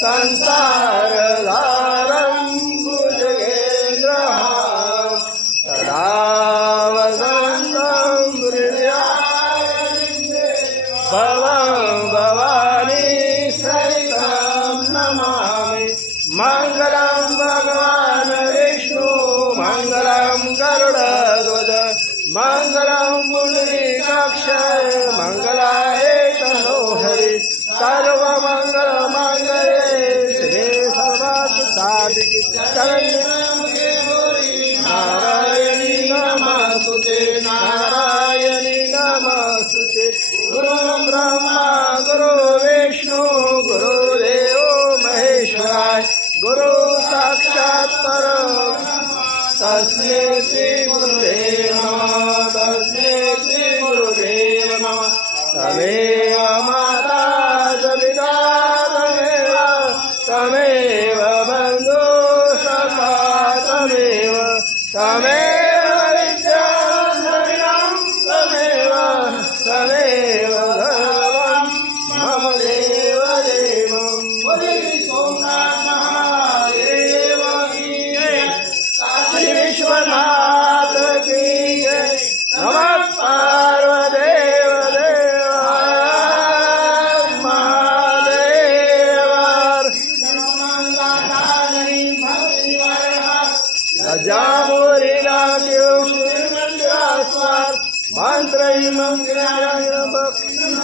संसारधारं भुजगेन्द्रहारं सदा वसन्तं हृदयारविन्दे भवं भवानी सहितं नमामि। मङ्गलं भगवान् विष्णु मङ्गलं गरुडध्वज मङ्गलं पुण्डरीकाक्ष मङ्गलाय तनोहरि सर्वमङ्गलमङ्गले शिवे सर्वार्थसाधिके शरण्ये नारायणी नमस्तुते नारायणी नमस्तुते। गुरु ब्रह्मा गुरु विष्णु गुरुदेवो महेश्वराय गुरु साक्षात् परब्रह्म तस्मै श्री गुरुदेव नमः तस्मै श्री गुरुदेव नमः। तमेव माता पिता तमेव बन्धु सखा तमेव विद्या द्रविणं तमेव सर्वं मम देव देवं। बोले सोमनाथ महादेव की जय काशी विश्वनाथ की जय। नमः पार्वदेव देव महादेव। लज्जामूरिलाद्यो श्रीमन्दिरास्वाद मंत्र इमं ज्ञानं भक्तिं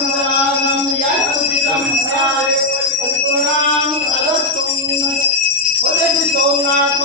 सोमनाथ